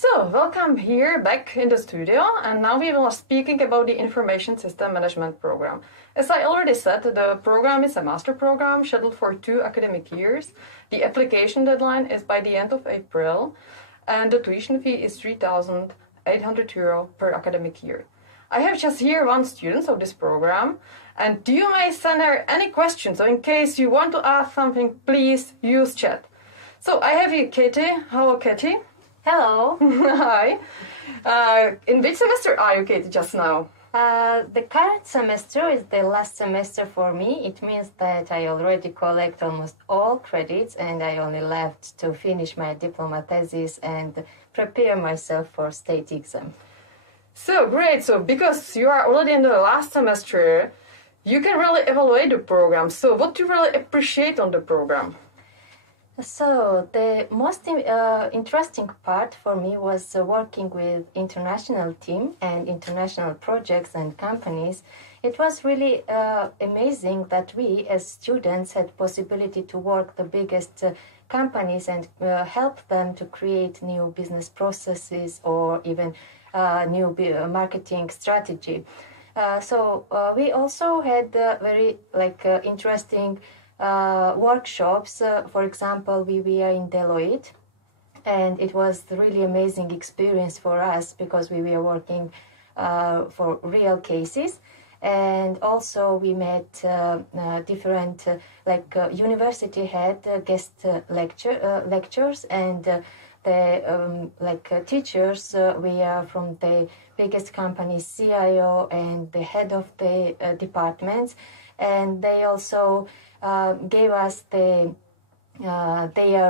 So, welcome here back in the studio, and now we will be speaking about the Information System Management program. As I already said, the program is a master program scheduled for 2 academic years. The application deadline is by the end of April, and the tuition fee is €3,800 per academic year. I have just here one student of this program, and you may send her any questions, so in case you want to ask something, please use chat. So, I have here Keti. Hello, Keti. Hello. Hi. In which semester are you, Keti, just now? The current semester is the last semester for me. It means that I already collect almost all credits and I only left to finish my diploma thesis and prepare myself for state exam. So, great. So, because you are already in the last semester, you can really evaluate the program. So, what do you really appreciate on the program? So, the most interesting part for me was working with international team and international projects and companies. It was really amazing that we as students had possibility to work the biggest companies and help them to create new business processes or even new marketing strategy. So we also had very interesting workshops. For example, we were in Deloitte, and it was a really amazing experience for us because we were working for real cases. And also we met different university had guest lectures and the teachers. We are from the biggest company CIO and the head of the departments, and they also gave us their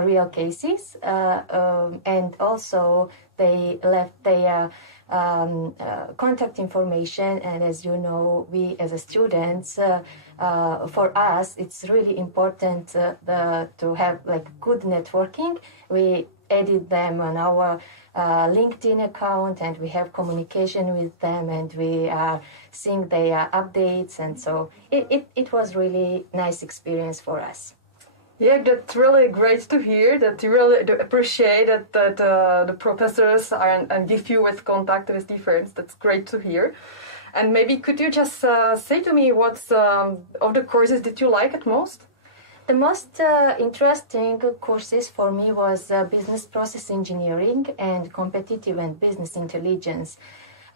real cases, and also they left their contact information. And as you know, we as a students, for us, it's really important to have good networking. We added them on our LinkedIn account, and we have communication with them, and we are seeing their updates, and so it was really nice experience for us. Yeah, that's really great to hear, that you really appreciate that the professors are and give you with contact with the firms. That's great to hear. And maybe could you just say to me what of the courses did you like at most? The most interesting courses for me was business process engineering and competitive and business intelligence.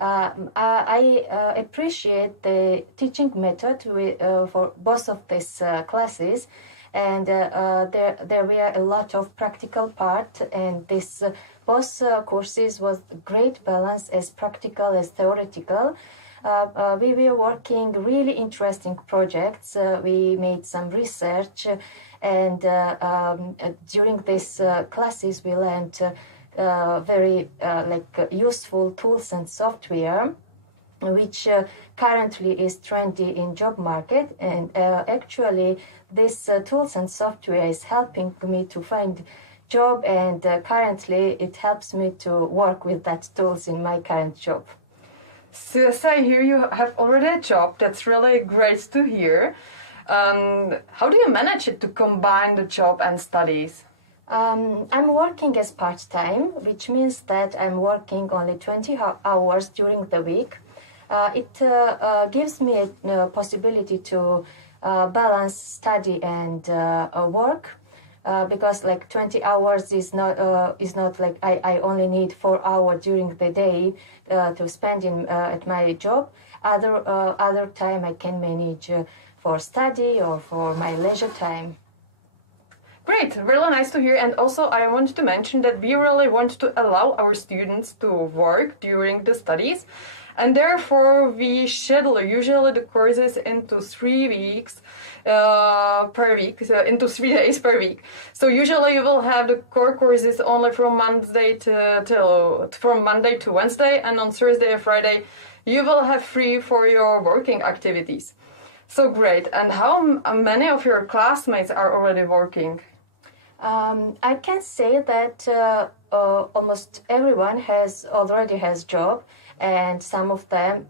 I appreciate the teaching method for both of these classes, and there were a lot of practical part, and this both courses was great balance as practical as theoretical. We were working really interesting projects. We made some research, and during these classes we learned very useful tools and software, which currently is trendy in job market. And actually, this tools and software is helping me to find job, and currently it helps me to work with that tools in my current job. So as I hear you have already a job, that's really great to hear. How do you manage it to combine the job and studies? I'm working as part-time, which means that I'm working only 20 hours during the week. It gives me a possibility to balance study and work. Because 20 hours is not like I only need 4 hours during the day to spend at my job. Other time I can manage for study or for my leisure time. Great, really nice to hear. And also I wanted to mention that we really want to allow our students to work during the studies. And therefore, we schedule usually the courses into 3 weeks per week, so into 3 days per week. So usually you will have the core courses only from Monday to Wednesday, and on Thursday and Friday you will have free for your working activities. So great. And how many of your classmates are already working? I can say that almost everyone already has job. And some of them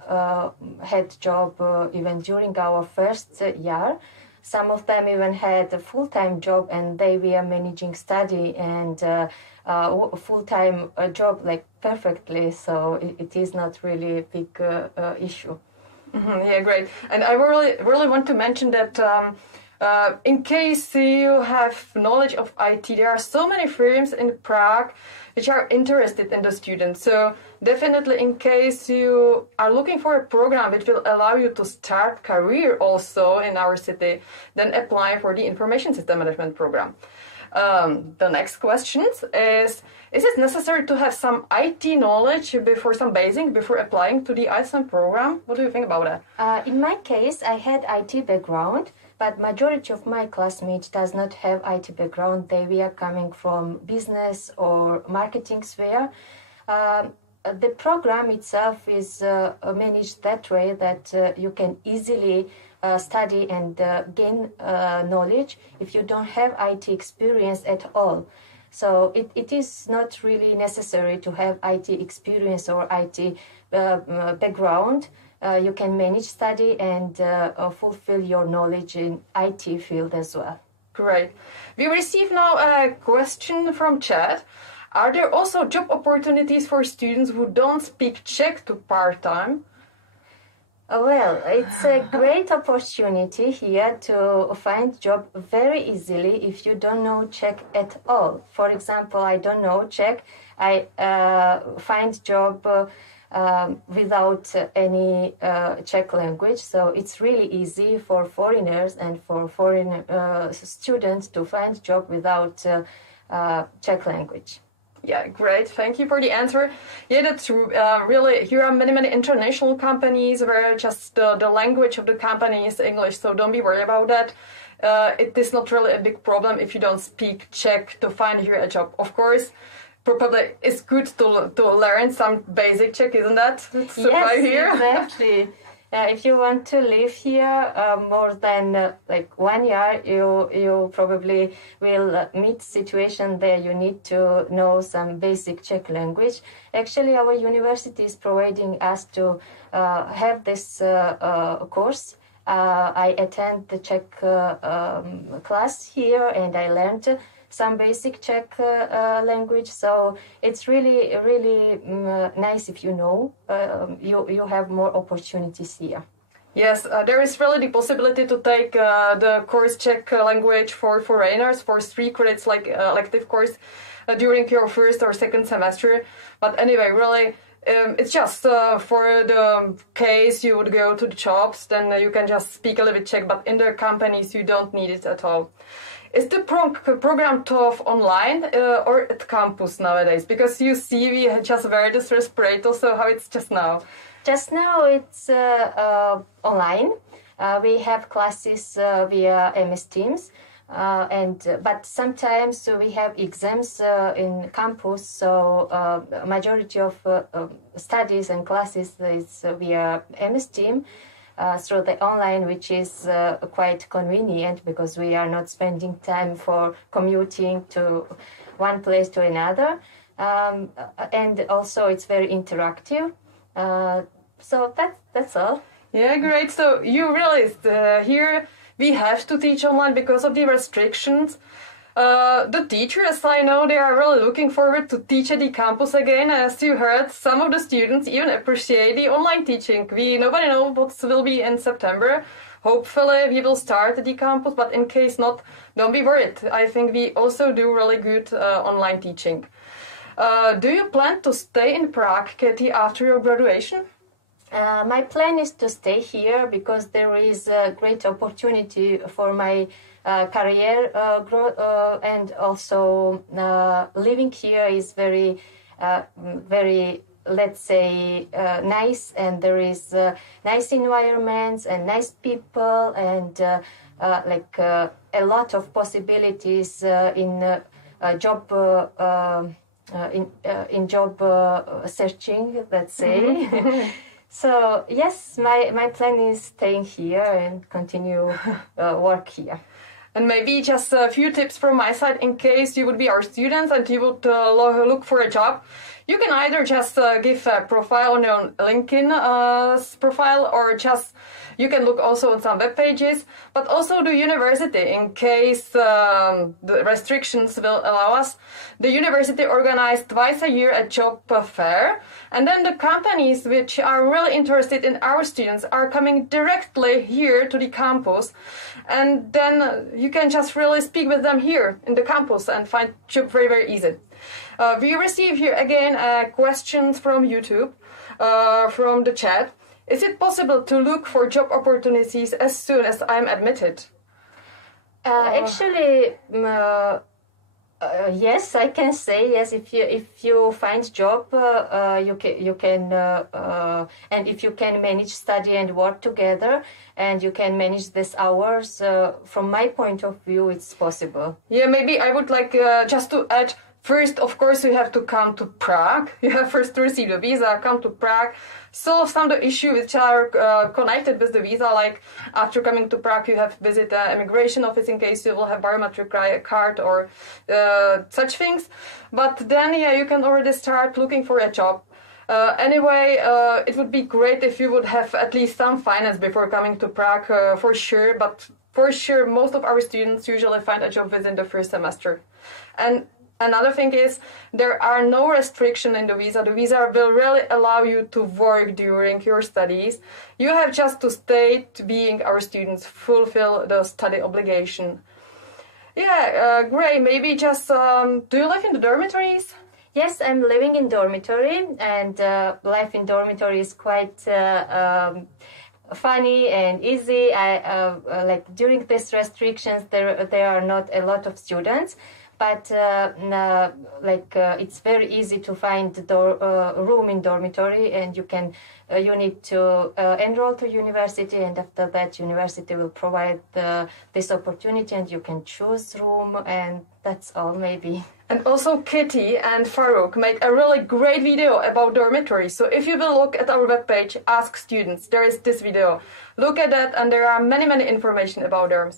had job even during our first year. some of them even had a full-time job, and they were managing study and full-time job like perfectly. So it is not really a big issue. Yeah, great. And I really want to mention that in case you have knowledge of IT, there are so many firms in Prague which are interested in the students. So definitely, in case you are looking for a program which will allow you to start career also in our city, then apply for the Information System Management program. The next question is it necessary to have some IT knowledge some basic before applying to the ISM program? What do you think about that? In my case, I had IT background, but majority of my classmates does not have IT background. They were coming from business or marketing sphere. The program itself is managed that way that you can easily study and gain knowledge if you don't have IT experience at all. So it is not really necessary to have IT experience or IT background. You can manage study and fulfill your knowledge in IT field as well. Great. We receive now a question from chat. Are there also job opportunities for students who don't speak Czech to part-time? Well, it's a great opportunity here to find job very easily if you don't know Czech at all. For example, I don't know Czech. I find job without any Czech language. So it's really easy for foreigners and for foreign students to find job without Czech language. Yeah, great. Thank you for the answer. Yeah, that's true. Really, here are many international companies where just the language of the company is English, so don't be worried about that. It is not really a big problem if you don't speak Czech to find here a job. Of course, probably it's good to learn some basic Czech, isn't that? Yes, here. Exactly. If you want to live here more than like 1 year, you probably will meet situation there you need to know some basic Czech language. Actually, our university is providing us to have this course. I attend the Czech class here, and I learned some basic Czech language. So it's really nice if you know. You have more opportunities here. Yes, there is really the possibility to take the course Czech language for foreigners for 3 credits, like elective course, during your first or second semester. But anyway, really, it's just for the case you would go to the jobs, then you can just speak a little bit Czech, but in the companies you don't need it at all. Is the program taught online or at campus nowadays? Because you see, we just wear this respirator, so how it's just now? Just now it's online. We have classes via MS Teams, but sometimes we have exams in campus. So majority of studies and classes is via MS Teams. Through the online, which is quite convenient because we are not spending time for commuting to one place to another. And also it's very interactive. So that's all. Yeah, great. So you realized here we have to teach online because of the restrictions. The teachers, I know, they are really looking forward to teach at the campus again. As you heard, some of the students even appreciate the online teaching. Nobody knows what will be in September. Hopefully we will start at the campus, but in case not, don't be worried. I think we also do really good online teaching. Do you plan to stay in Prague, Keti, after your graduation? My plan is to stay here because there is a great opportunity for my career growth, and also living here is very, let's say, nice, and there is nice environments and nice people, and a lot of possibilities in job searching, let's say. Mm-hmm. So yes, my plan is staying here and continue work here. And maybe just a few tips from my side in case you would be our students and you would look for a job. You can either just give a profile on your LinkedIn profile, or just You can look also on some web pages, but also the university, in case the restrictions will allow us. The university organized twice a year a job fair, and then the companies which are really interested in our students are coming directly here to the campus, and then you can just really speak with them here in the campus and find job very, very easy. We receive here again questions from YouTube, from the chat. Is it possible to look for job opportunities as soon as I'm admitted? Actually, yes, I can say yes. If you find job, you can and if you can manage study and work together, and you can manage these hours. From my point of view, it's possible. Yeah, maybe I would like just to add. First, of course, you have to come to Prague. You have first to receive the visa, come to Prague, solve some of the issues which are connected with the visa, like after coming to Prague, you have to visit the immigration office in case you will have biometric card or such things. But then, yeah, you can already start looking for a job. Anyway, it would be great if you would have at least some finance before coming to Prague, for sure. But for sure, most of our students usually find a job within the first semester. And another thing is, there are no restrictions in the visa. The visa will really allow you to work during your studies. You have just to stay to being our students, fulfill the study obligation. Yeah, great. Maybe just, do you live in the dormitories? Yes, I'm living in dormitory, and life in dormitory is quite funny and easy. Like during these restrictions, there are not a lot of students. But it's very easy to find the room in dormitory, and you need to enroll to university, and after that university will provide this opportunity, and you can choose room, and that's all maybe. And also Keti and Farouk made a really great video about dormitory. So if you will look at our webpage, Ask Students, there is this video. Look at that, and there are many, many information about dorms.